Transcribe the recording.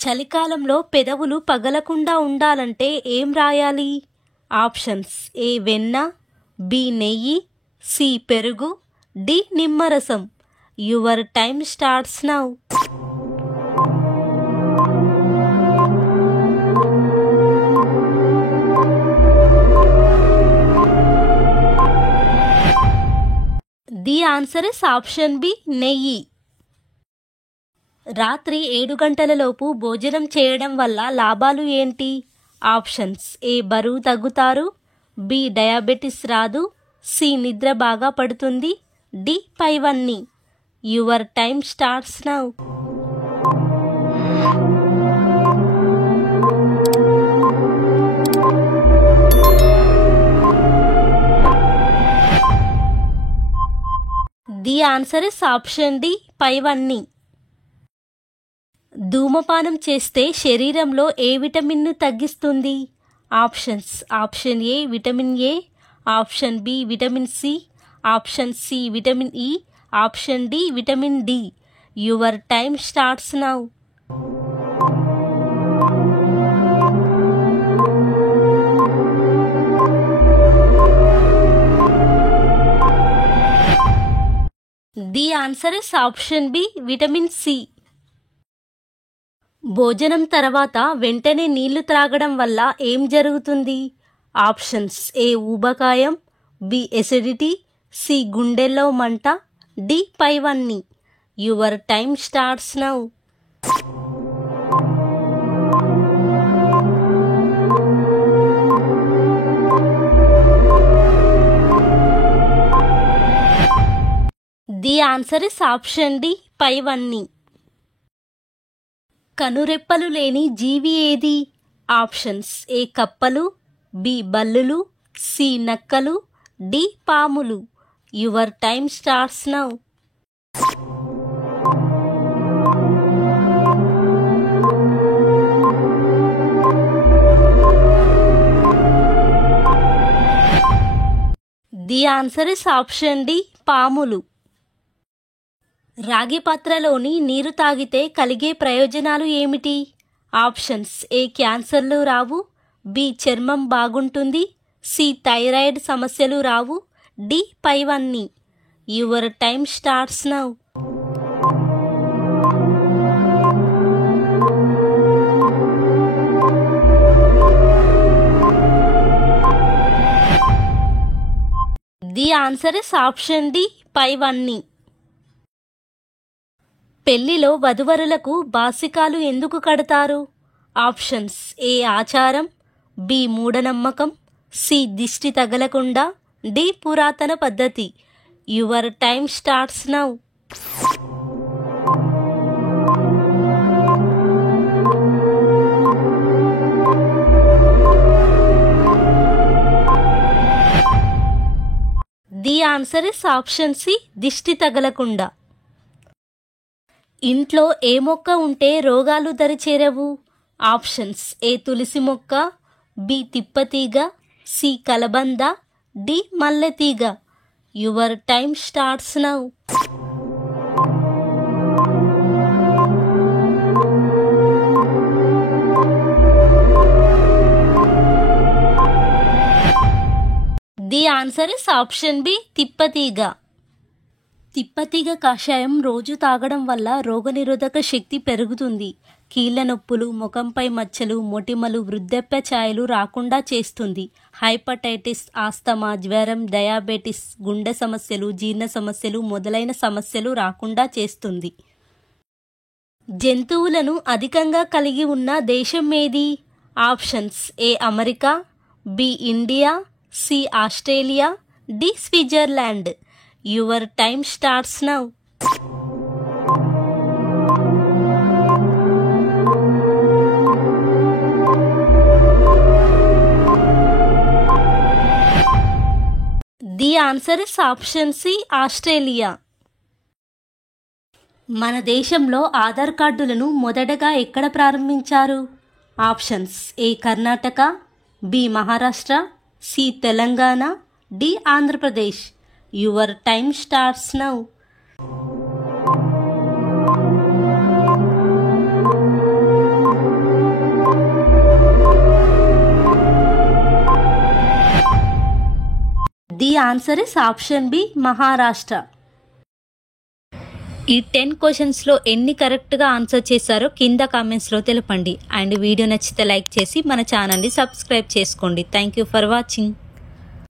చలికాలంలో పెదవులు పగలకుండా ఉండాలంటే ఏం రాయాలి? ఆప్షన్స్: ఏ వెన్న, బి నెయ్యి, సి పెరుగు, డి నిమ్మరసం. Your time starts now. The answer is option B నెయ్యి. రాత్రి 7 గంటలలోపు భోజనం చేయడం వల్ల లాభాలు ఏంటి? ఆప్షన్స్: ఏ బరువు తగ్గుతారు, బి డయాబెటిస్ రాదు, సి నిద్ర బాగా పడుతుంది, డి పైవన్నీ. Your time starts now. The answer is option D పైవన్నీ. ధూమపానం చేస్తే శరీరంలో ఏ విటమిన్ను తగ్గిస్తుంది? Options: option A vitamin A, option B vitamin C, option C vitamin E, option D vitamin D. Your time starts now. The answer is option B vitamin C. భోజనం తర్వాత వెంటనే నీళ్లు త్రాగడం వల్ల ఏం జరుగుతుంది? ఆప్షన్స్: ఏ ఊబకాయం, బి ఎసిడిటీ, సి గుండెల్లో మంట, డి పైవన్నీ. Your time starts now. The answer is option D పైవన్నీ. కనురెప్పలు లేని జీవి ఏది? ఆప్షన్స్: ఏ కప్పలు, బి బల్లులు, సి నక్కలు, డి పాములు. Your time starts now. The answer is option D పాములు. రాగి పాత్రలోని నీరు తాగితే కలిగే ప్రయోజనాలు ఏమిటి? ఆప్షన్స్: ఏ క్యాన్సర్లు రావు, బి చర్మం బాగుంటుంది, సి థైరాయిడ్ సమస్యలు రావు, డి పైవన్నీ. Your time starts now. The answer is option D పైవన్నీ. పెళ్లిలో వధువరులకు బాసికాలు ఎందుకు కడతారు? ఆప్షన్స్: ఏ ఆచారం, బి మూఢనమ్మకం, సి దిష్టి తగలకుండా, డి పురాతన పద్ధతి. Your time starts now. The answer is option C దిష్టి తగలకుండా. ఇంట్లో ఏ మొక్క ఉంటే రోగాలు దరిచేరవు? ఆప్షన్స్: ఏ తులసి మొక్క, బి తిప్పతీగ, సి కలబంద, డి మల్లెతీగ. Your time starts now. The answer is option B తిప్పతీగ. తిప్పతీగ కషాయం రోజు తాగడం వల్ల రోగనిరోధక శక్తి పెరుగుతుంది. కీళ్ళ నొప్పులు, ముఖంపై మచ్చలు, మొటిమలు, వృద్ధాప్య ఛాయలు రాకుండా చేస్తుంది. హైపటైటిస్, ఆస్తమా, జ్వరం, డయాబెటిస్, గుండె సమస్యలు, జీర్ణ సమస్యలు మొదలైన సమస్యలు రాకుండా చేస్తుంది. జంతువులను అధికంగా కలిగి ఉన్న దేశం ఏది? Options: A America, B India, C Australia, D Switzerland. Your time starts now. The answer is option C Australia. మన దేశంలో ఆధార్ కార్డులను మొదటగా ఎక్కడ ప్రారంభించారు? Options: A Karnataka, B Maharashtra, C Telangana, D Andhra Pradesh. Your time starts now. The answer is option B Maharashtra. ఈ 10 క్వశ్చన్స్లో ఎన్ని కరెక్ట్గా answer చేశారో కింద కామెంట్స్లో తెలపండి. అండ్ వీడియో నచ్చితే లైక్ చేసి మన ఛానల్ని సబ్స్క్రైబ్ చేసుకోండి. Thank you for watching.